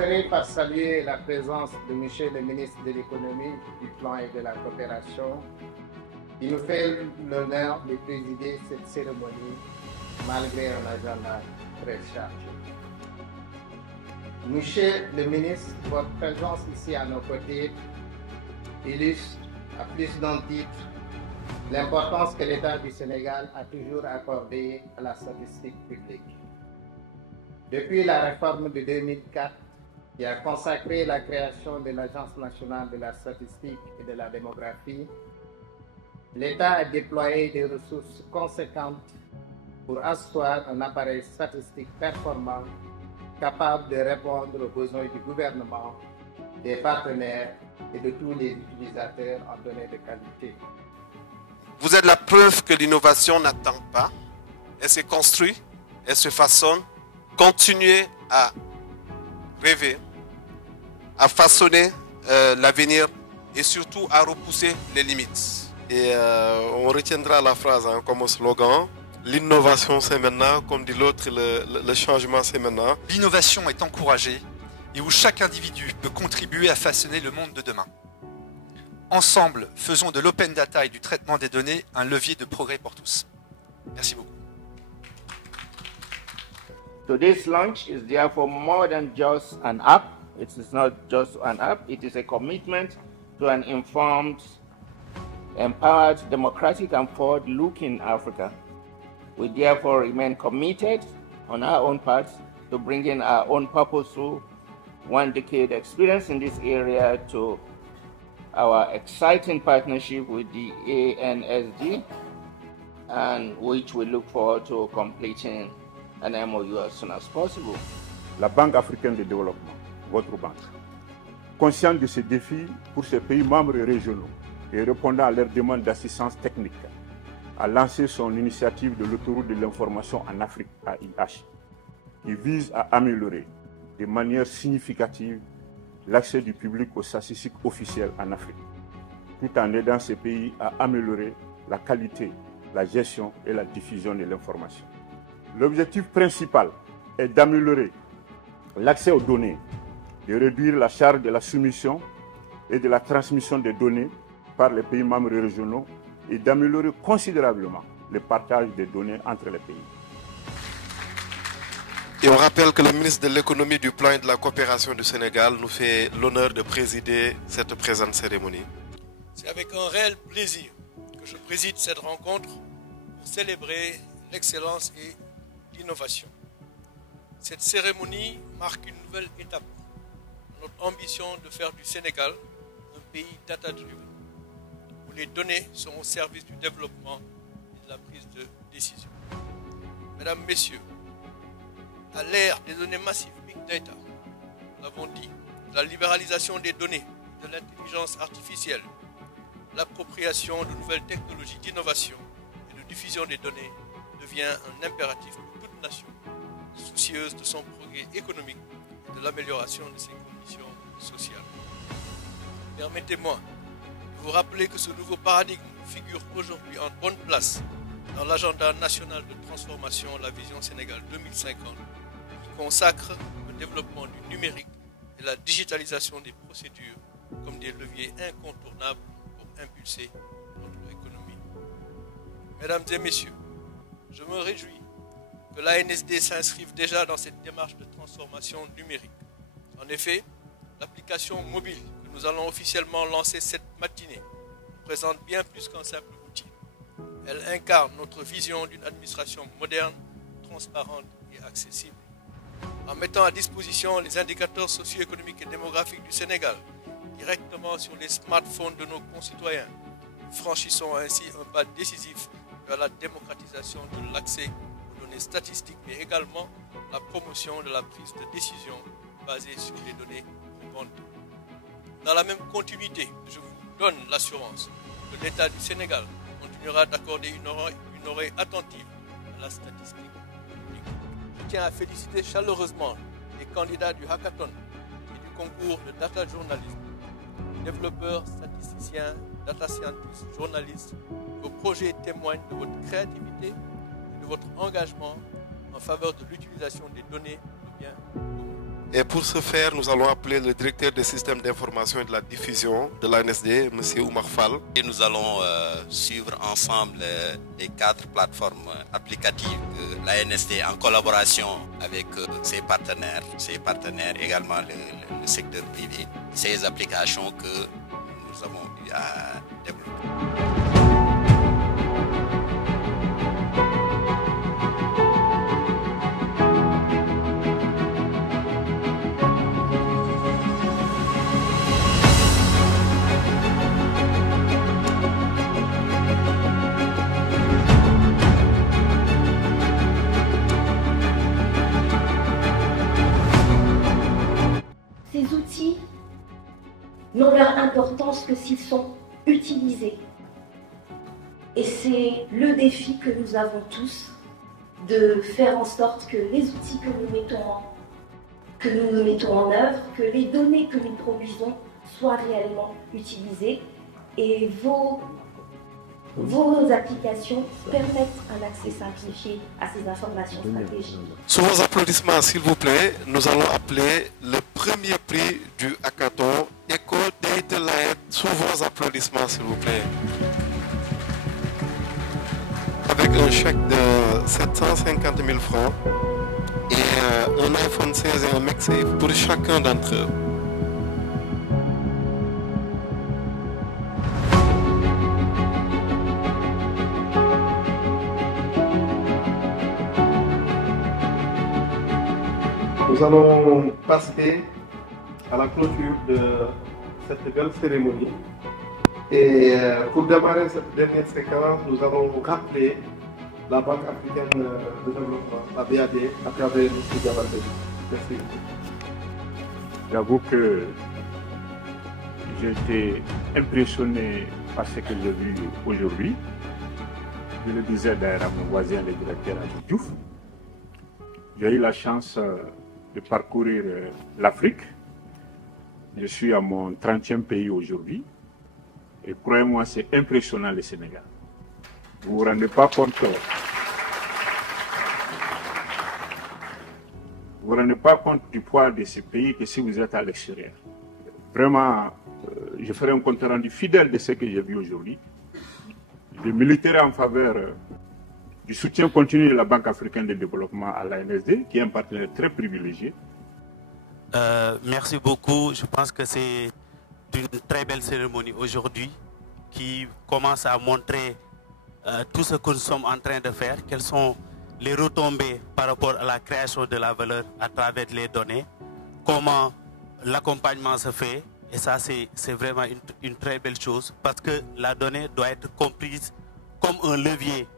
commencerai par saluer la présence de Monsieur le ministre de l'Économie, du Plan et de la Coopération, qui nous fait l'honneur de présider cette cérémonie malgré un agenda très chargé. Monsieur le ministre, votre présence ici à nos côtés illustre à plus d'un titre l'importance que l'État du Sénégal a toujours accordée à la statistique publique. Depuis la réforme de 2004, qui a consacré la création de l'Agence nationale de la statistique et de la démographie, l'État a déployé des ressources conséquentes pour asseoir un appareil statistique performant, capable de répondre aux besoins du gouvernement, des partenaires et de tous les utilisateurs en données de qualité. Vous êtes la preuve que l'innovation n'attend pas, elle se construit, elle se façonne. Continuez à rêver, à façonner l'avenir et surtout à repousser les limites. Et on retiendra la phrase comme slogan: l'innovation c'est maintenant, comme dit l'autre, le changement c'est maintenant. L'innovation est encouragée et où chaque individu peut contribuer à façonner le monde de demain. Ensemble, faisons de l'open data et du traitement des données un levier de progrès pour tous. Merci beaucoup. Today's launch is therefore more than just an app. It is not just an app, it is a commitment to an informed, empowered, democratic and forward-looking Africa. We therefore remain committed on our own part to bringing our own purposeful one-decade experience in this area to our exciting partnership with the ANSD, and which we look forward to completing an MOU as soon as possible. La Banque africaine de développement, votre banque, consciente de ces défis pour ces pays membres régionaux et répondant à leurs demandes d'assistance technique, a lancé son initiative de l'autoroute de l'information en Afrique, AIH, qui vise à améliorer de manière significative l'accès du public aux statistiques officielles en Afrique, tout en aidant ces pays à améliorer la qualité, la gestion et la diffusion de l'information. L'objectif principal est d'améliorer l'accès aux données, de réduire la charge de la soumission et de la transmission des données par les pays membres régionaux et d'améliorer considérablement le partage des données entre les pays. Et on rappelle que le ministre de l'économie, du plan et de la coopération du Sénégal nous fait l'honneur de présider cette présente cérémonie. C'est avec un réel plaisir que je préside cette rencontre pour célébrer l'excellence et l'innovation. Cette cérémonie marque une nouvelle étape dans notre ambition de faire du Sénégal un pays data-driven, où les données seront au service du développement et de la prise de décision. Mesdames, Messieurs, à l'ère des données massives Big Data, nous l'avons dit, de la libéralisation des données, de l'intelligence artificielle, l'appropriation de nouvelles technologies d'innovation et de diffusion des données devient un impératif pour toute nation, soucieuse de son progrès économique et de l'amélioration de ses conditions sociales. Permettez-moi de vous rappeler que ce nouveau paradigme figure aujourd'hui en bonne place dans l'agenda national de transformation, la vision Sénégal 2050, qui consacre le développement du numérique et la digitalisation des procédures comme des leviers incontournables pour impulser notre économie. Mesdames et messieurs, je me réjouis que l'ANSD s'inscrive déjà dans cette démarche de transformation numérique. En effet, l'application mobile que nous allons officiellement lancer cette matinée présente bien plus qu'un simple outil. Elle incarne notre vision d'une administration moderne, transparente et accessible. En mettant à disposition les indicateurs socio-économiques et démographiques du Sénégal directement sur les smartphones de nos concitoyens, nous franchissons ainsi un pas décisif vers la démocratisation de l'accès aux données statistiques, mais également la promotion de la prise de décision basée sur les données probantes. Dans la même continuité, je vous donne l'assurance que l'État du Sénégal continuera d'accorder une oreille attentive à la statistique publique. Je tiens à féliciter chaleureusement les candidats du hackathon et du concours de data journalisme, développeurs, statisticiens, data scientists, journalistes. Vos projets témoignent de votre créativité et de votre engagement en faveur de l'utilisation des données pour le bien commun. Et pour ce faire, nous allons appeler le directeur des systèmes d'information et de la diffusion de l'ANSD, M. Oumar Fall. Et nous allons suivre ensemble les 4 plateformes applicatives que l'ANSD, en collaboration avec ses partenaires également le secteur privé, ces applications que nous avons eu à développer. Ces outils n'ont leur importance que s'ils sont utilisés. Et c'est le défi que nous avons tous, de faire en sorte que les outils que nous mettons en œuvre, que les données que nous produisons soient réellement utilisées. Et vos applications permettent un accès simplifié à ces informations stratégiques. Sous vos applaudissements, s'il vous plaît, nous allons appeler le premier prix du hackathon Eco Data Lite. Sous vos applaudissements, s'il vous plaît. Avec un chèque de 750 000 francs et un iPhone 16 et un MagSafe pour chacun d'entre eux. Nous allons passer à la clôture de cette belle cérémonie. Et pour démarrer cette dernière séquence, nous allons rappeler la Banque africaine de développement, la BAD, à travers M. Diabaté. Merci. J'avoue que j'ai été impressionné par ce que j'ai vu aujourd'hui. Je le disais d'ailleurs à mon voisin, le directeur Abdou Diouf. J'ai eu la chance de parcourir l'Afrique. Je suis à mon 30e pays aujourd'hui. Et croyez-moi, c'est impressionnant le Sénégal. Vous ne vous rendez pas compte. Vous ne vous rendez pas compte du poids de ce pays que si vous êtes à l'extérieur. Vraiment, je ferai un compte rendu fidèle de ce que j'ai vu aujourd'hui. Je militerai en faveur du soutien continu de la Banque africaine de développement à l'ANSD, qui est un partenaire très privilégié. Merci beaucoup. Je pense que c'est une très belle cérémonie aujourd'hui qui commence à montrer tout ce que nous sommes en train de faire, quelles sont les retombées par rapport à la création de la valeur à travers les données, comment l'accompagnement se fait. Et ça, c'est vraiment une très belle chose parce que la donnée doit être comprise comme un levier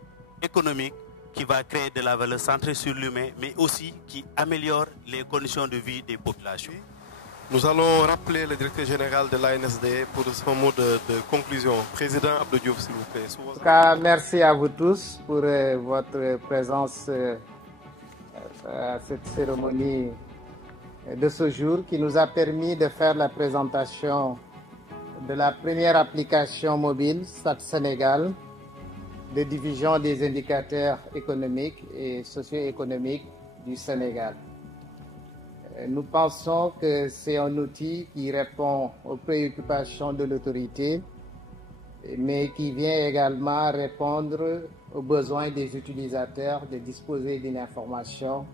économique qui va créer de la valeur centrée sur l'humain, mais aussi qui améliore les conditions de vie des populations. Nous allons rappeler le directeur général de l'ANSD pour son mot de conclusion. Président Abdou Diouf, s'il vous plaît. En tout cas, merci à vous tous pour votre présence à cette cérémonie de ce jour qui nous a permis de faire la présentation de la première application mobile SAT Sénégal de division des indicateurs économiques et socio-économiques du Sénégal. Nous pensons que c'est un outil qui répond aux préoccupations de l'autorité, mais qui vient également répondre aux besoins des utilisateurs de disposer d'une information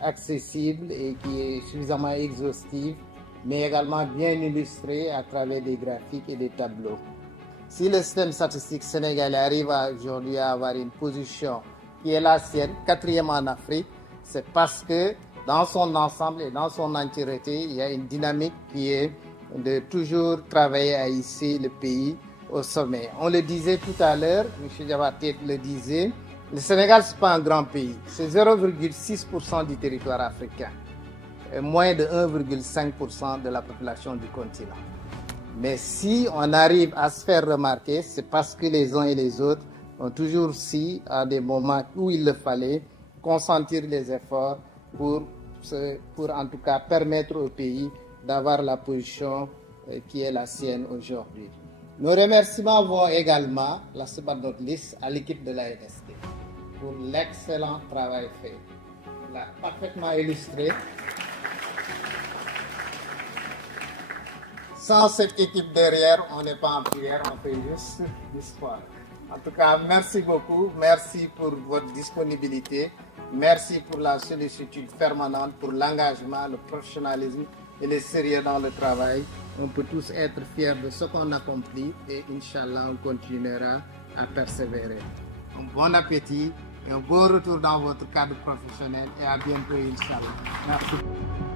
accessible et qui est suffisamment exhaustive, mais également bien illustrée à travers des graphiques et des tableaux. Si le système statistique sénégalais arrive aujourd'hui à avoir une position qui est la sienne, 4e en Afrique, c'est parce que dans son ensemble et dans son entièreté, il y a une dynamique qui est de toujours travailler à hisser le pays au sommet. On le disait tout à l'heure, M. Diabaté le disait, le Sénégal, ce n'est pas un grand pays, c'est 0,6% du territoire africain, et moins de 1,5% de la population du continent. Mais si on arrive à se faire remarquer, c'est parce que les uns et les autres ont toujours su, à des moments où il le fallait, consentir les efforts pour en tout cas permettre au pays d'avoir la position qui est la sienne aujourd'hui. Nos remerciements vont également, last but not least, à l'équipe de l'ANSD pour l'excellent travail fait. Il a parfaitement illustré Sans cette équipe derrière, on n'est pas en prière, on fait juste du sport. En tout cas, merci beaucoup. Merci pour votre disponibilité. Merci pour la sollicitude permanente, pour l'engagement, le professionnalisme et le sérieux dans le travail. On peut tous être fiers de ce qu'on accomplit et Inch'Allah, on continuera à persévérer. Un bon appétit et un bon retour dans votre cadre professionnel et à bientôt, Inch'Allah. Merci.